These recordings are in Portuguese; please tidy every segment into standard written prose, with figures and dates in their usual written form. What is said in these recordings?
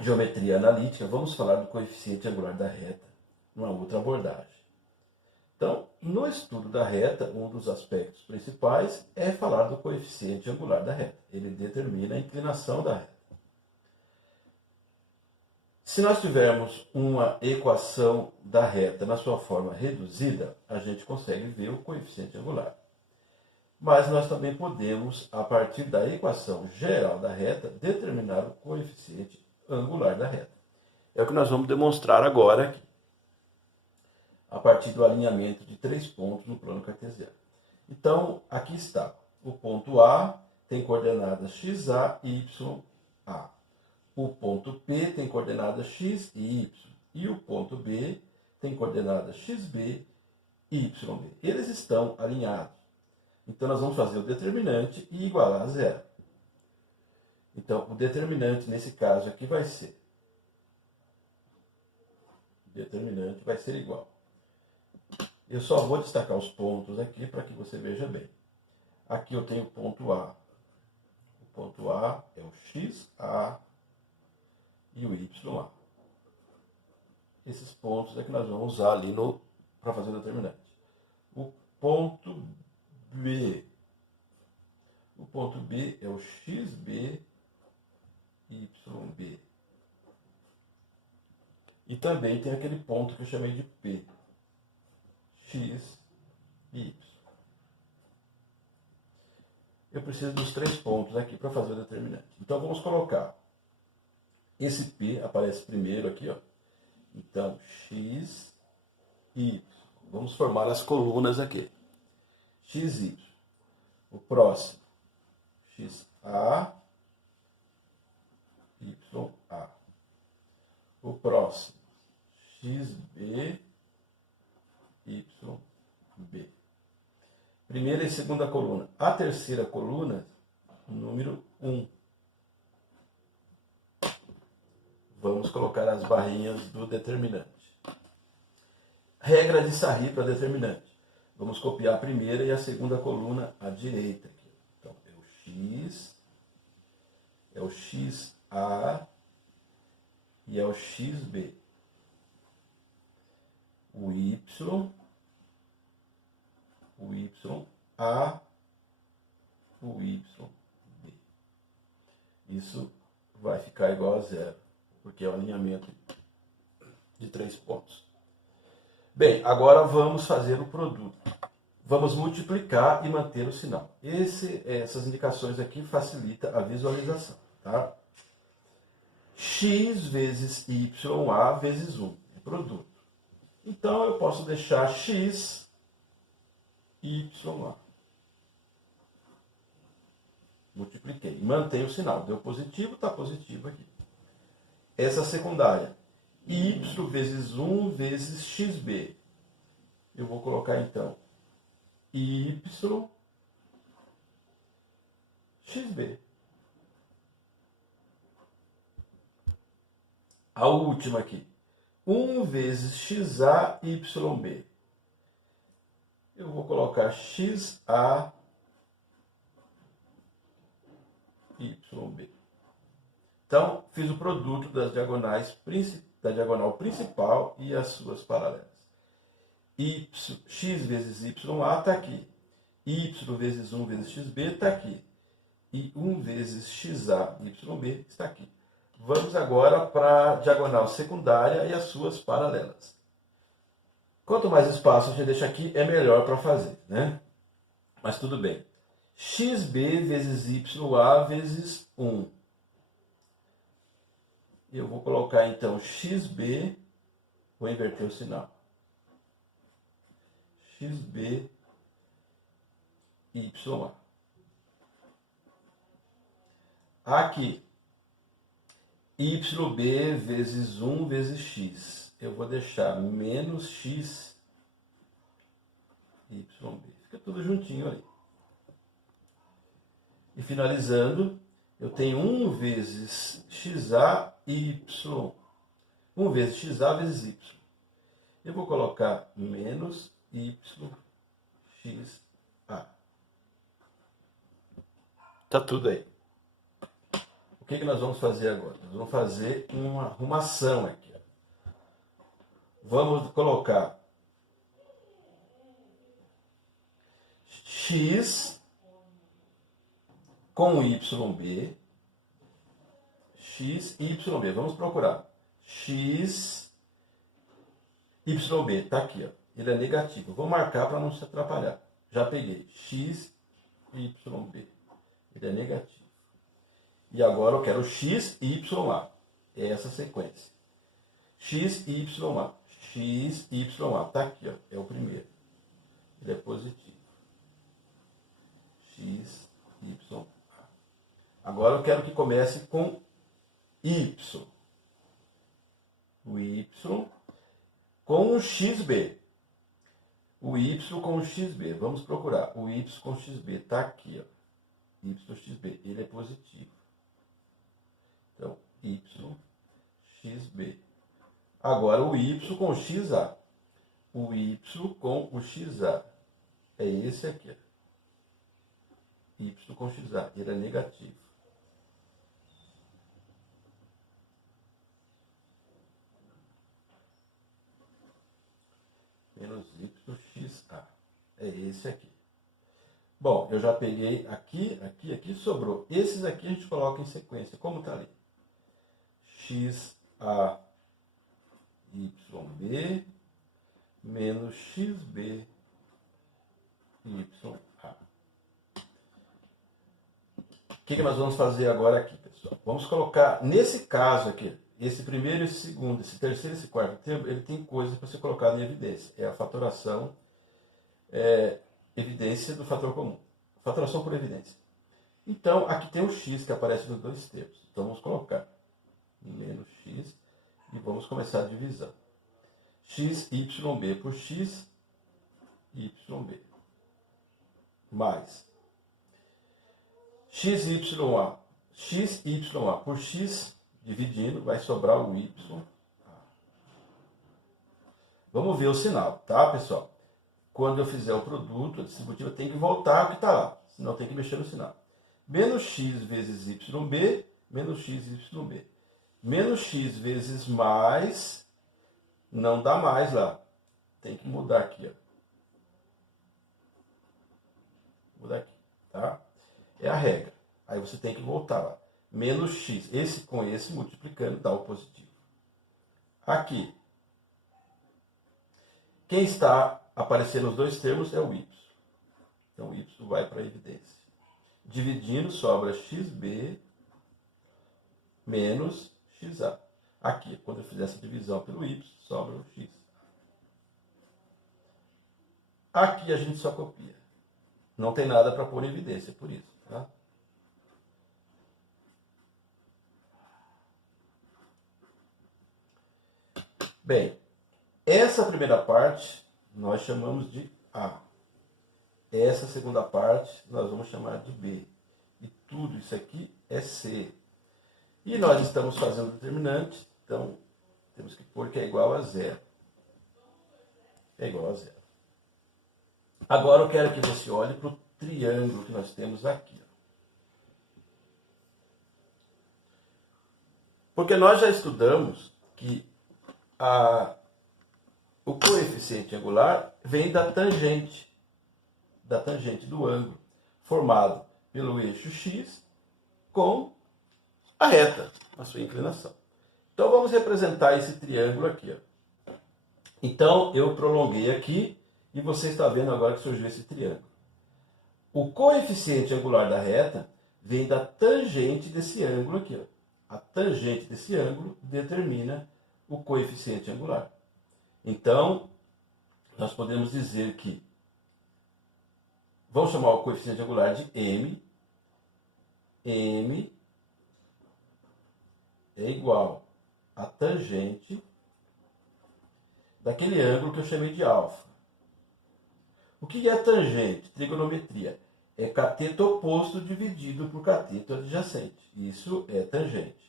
geometria analítica, vamos falar do coeficiente angular da reta, numa outra abordagem. Então, no estudo da reta, um dos aspectos principais é falar do coeficiente angular da reta. Ele determina a inclinação da reta. Se nós tivermos uma equação da reta na sua forma reduzida, a gente consegue ver o coeficiente angular. Mas nós também podemos, a partir da equação geral da reta, determinar o coeficiente angular da reta. É o que nós vamos demonstrar agora aqui, a partir do alinhamento de 3 pontos no plano cartesiano. Então, aqui está. O ponto A tem coordenadas xa e ya. O ponto P tem coordenadas x e y. E o ponto B tem coordenadas xb e yb. Eles estão alinhados. Então, nós vamos fazer o determinante e igualar a zero. Então, o determinante, nesse caso aqui, vai ser... determinante vai ser igual. Eu só vou destacar os pontos aqui para que você veja bem. Aqui eu tenho o ponto A. O ponto A é o xa e o ya. Esses pontos é que nós vamos usar ali para fazer o determinante. O ponto B. O ponto B é o xb e yb. E também tem aquele ponto que eu chamei de P. X e y. Eu preciso dos 3 pontos aqui para fazer o determinante. Então, vamos colocar. Esse P aparece primeiro aqui, ó. Então, x, y. Vamos formar as colunas aqui. X, y. O próximo, xa, ya. O próximo, xb, yb. Primeira e segunda coluna. A terceira coluna, número 1. Vamos colocar as barrinhas do determinante. Regra de Sarri para determinante. Vamos copiar a primeira e a segunda coluna à direita. Aqui. Então, é o x, é o xa e é o xb. O y, o ya, o yb. Isso vai ficar igual a zero, porque é o alinhamento de 3 pontos. Bem, agora vamos fazer o produto. Vamos multiplicar e manter o sinal. Essas indicações aqui facilitam a visualização. Tá? X vezes ya vezes 1 é produto. Então, eu posso deixar x, y, a. Multipliquei. Mantenho o sinal. Deu positivo, está positivo aqui. Essa secundária. Y vezes 1 vezes xb. Eu vou colocar, então, y, xb. A última aqui. 1 vezes xa, yb. Eu vou colocar xa, yb. Então, fiz o produto das diagonais, da diagonal principal e as suas paralelas. X vezes ya está aqui. Y vezes 1 vezes xb está aqui. E 1 vezes xa, yb está aqui. Vamos agora para a diagonal secundária e as suas paralelas. Quanto mais espaço a gente deixa aqui, é melhor para fazer, né? Mas tudo bem. xb vezes ya vezes 1. Eu vou colocar, então, xb, vou inverter o sinal. xb, ya. Aqui, yb vezes 1 vezes x. Eu vou deixar menos x, yb. Fica tudo juntinho ali. E finalizando, eu tenho 1 vezes xa, y. 1 vezes xa vezes y. Eu vou colocar menos y, xa. Tá tudo aí. O que nós vamos fazer agora? Nós vamos fazer uma arrumação aqui. Ó. Vamos colocar x com YB, x e YB. Vamos procurar. X, YB, está aqui, ó. Ele é negativo. Vou marcar para não se atrapalhar. Já peguei. X, YB. Ele é negativo. E agora eu quero x e YA. É essa sequência. X, YA. X, YA. Está aqui, ó. É o primeiro. Ele é positivo. X, Y. Agora eu quero que comece com Y. O Y com o XB. O Y com o XB. Vamos procurar. O Y com XB. Está aqui, ó. YXB. Ele é positivo. Então, YXB. Agora o Y com o XA. O Y com o XA. É esse aqui, ó. Y com XA. Ele é negativo. Menos YXA. É esse aqui. Bom, eu já peguei aqui, aqui, sobrou. Esses aqui a gente coloca em sequência, como está ali. XA, YB, menos XB, YA. O que nós vamos fazer agora aqui, pessoal? Vamos colocar, nesse caso aqui, esse primeiro, esse segundo, esse terceiro, esse quarto termo, ele tem coisa para ser colocado em evidência. É a fatoração, evidência do fator comum. Fatoração por evidência. Então, aqui tem o x que aparece nos dois termos. Então, vamos colocar menos x e vamos começar a divisão. X, YB por x, YB. Mais XYA. XYA por x, dividindo, vai sobrar o Y. Vamos ver o sinal, tá, pessoal? Quando eu fizer o produto, a distributiva tem que voltar ao que está lá, senão tem que mexer no sinal. Menos x vezes YB, menos x, YB. Menos x vezes mais, não dá mais lá. Tem que mudar aqui, ó. Mudar aqui, tá? É a regra. Aí você tem que voltar lá. Menos x, esse com esse, multiplicando, dá o positivo. Aqui, quem está aparecendo nos dois termos é o y. Então, o y vai para a evidência. Dividindo, sobra xb menos xa. Aqui, quando eu fizer essa divisão pelo y, sobra o x. Aqui a gente só copia. Não tem nada para pôr em evidência, por isso. Tá? Bem, essa primeira parte nós chamamos de A. Essa segunda parte nós vamos chamar de B. E tudo isso aqui é C. E nós estamos fazendo determinante, então temos que pôr que é igual a zero. É igual a zero. Agora eu quero que você olhe para o triângulo que nós temos aqui. Porque nós já estudamos que o coeficiente angular vem da tangente do ângulo, formado pelo eixo x com a reta, a sua inclinação. Então vamos representar esse triângulo aqui. Ó. Então eu prolonguei aqui e você está vendo agora que surgiu esse triângulo. O coeficiente angular da reta vem da tangente desse ângulo aqui. Ó. A tangente desse ângulo determina o coeficiente angular. Então, nós podemos dizer que, vamos chamar o coeficiente angular de M. M é igual a tangente daquele ângulo que eu chamei de alfa. O que é tangente? Trigonometria. É cateto oposto dividido por cateto adjacente. Isso é tangente.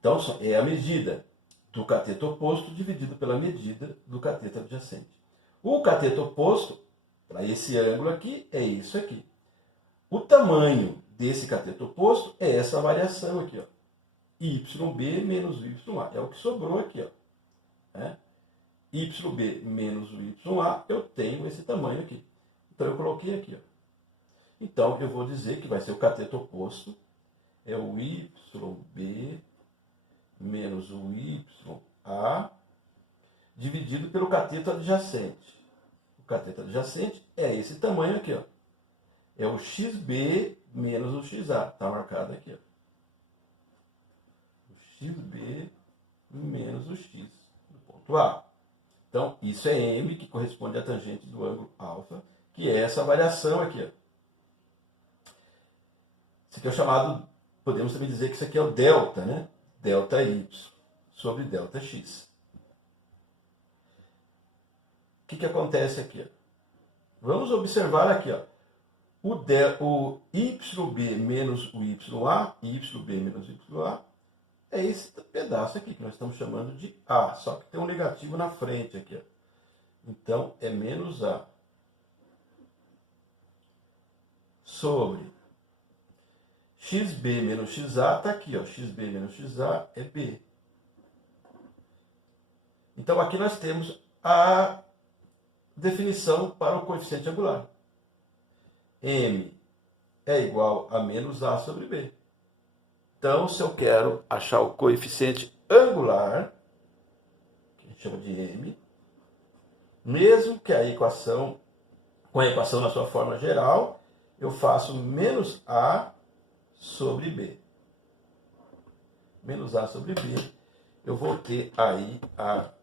Então, é a medida do cateto oposto dividido pela medida do cateto adjacente. O cateto oposto, para esse ângulo aqui, é isso aqui. O tamanho desse cateto oposto é essa variação aqui, ó. YB menos o YA. É o que sobrou aqui, ó. Né? YB menos o YA, eu tenho esse tamanho aqui. Então, eu coloquei aqui, ó. Então, eu vou dizer que vai ser o cateto oposto, é o YB menos o YA, dividido pelo cateto adjacente. O cateto adjacente é esse tamanho aqui, ó. É o XB menos o XA. Está marcado aqui, ó. O XB menos o X do ponto A. Então, isso é M, que corresponde à tangente do ângulo alfa, que é essa variação aqui, ó. Isso aqui é o chamado, podemos também dizer que isso aqui é o delta, né? Delta Y sobre delta X. O que acontece aqui, ó? Vamos observar aqui, ó. O YB menos o YA, YB menos o YA, é esse pedaço aqui, que nós estamos chamando de A, só que tem um negativo na frente aqui, ó. Então, é menos A sobre XB menos XA, está aqui, ó. XB menos XA é B. Então, aqui nós temos a definição para o coeficiente angular. M é igual a menos A sobre B. Então, se eu quero achar o coeficiente angular, que a gente chama de M, mesmo que a equação, com a equação na sua forma geral, eu faço menos A sobre B. Menos A sobre B, eu vou ter aí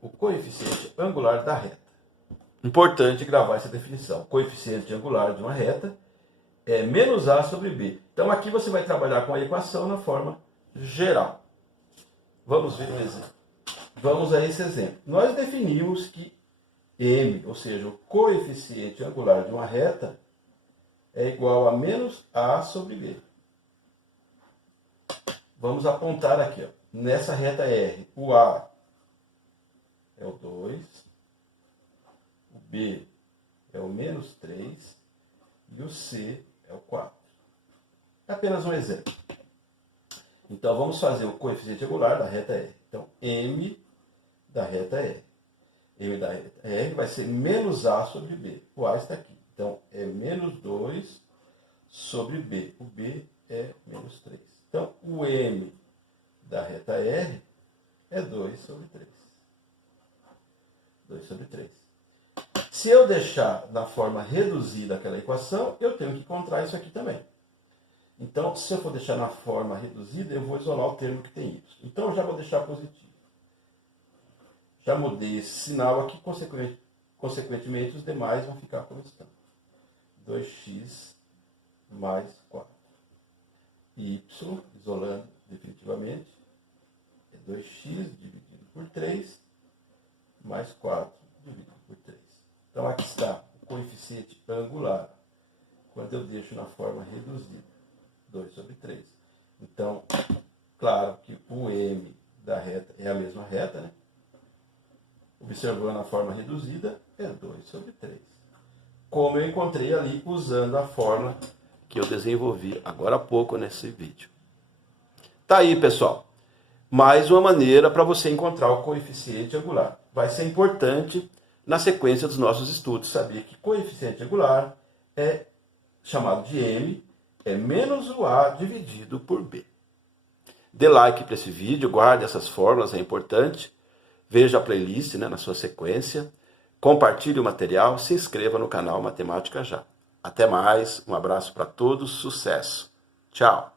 o coeficiente angular da reta. Importante gravar essa definição. Coeficiente angular de uma reta é menos A sobre B. Então, aqui você vai trabalhar com a equação na forma geral. Vamos ver um exemplo. Vamos a esse exemplo. Nós definimos que M, ou seja, o coeficiente angular de uma reta, é igual a menos A sobre B. Vamos apontar aqui, ó. Nessa reta R, o A é o 2, o B é o menos 3 e o C é o 4. É apenas um exemplo. Então, vamos fazer o coeficiente angular da reta R. Então, M da reta R. M da reta R vai ser menos A sobre B. O A está aqui. Então, é menos 2 sobre B. O B é menos 3. Então, o M da reta R é 2 sobre 3. 2 sobre 3. Se eu deixar na forma reduzida aquela equação, eu tenho que encontrar isso aqui também. Então, se eu for deixar na forma reduzida, eu vou isolar o termo que tem y. Então, eu já vou deixar positivo. Já mudei esse sinal aqui, consequentemente, os demais vão ficar como estão. 2x mais 4. Y, isolando definitivamente, é 2x dividido por 3, mais 4 dividido por 3. Então, aqui está o coeficiente angular, quando eu deixo na forma reduzida, 2 sobre 3. Então, claro que o M da reta é a mesma reta, né? Observando a forma reduzida, é 2 sobre 3. Como eu encontrei ali usando a fórmula que eu desenvolvi agora há pouco nesse vídeo. Tá aí, pessoal. Mais uma maneira para você encontrar o coeficiente angular. Vai ser importante na sequência dos nossos estudos saber que coeficiente angular é chamado de M, é menos o A dividido por B. Dê like para esse vídeo, guarde essas fórmulas, é importante. Veja a playlist, né, na sua sequência. Compartilhe o material, se inscreva no canal Matemática Já. Até mais, um abraço para todos, sucesso. Tchau!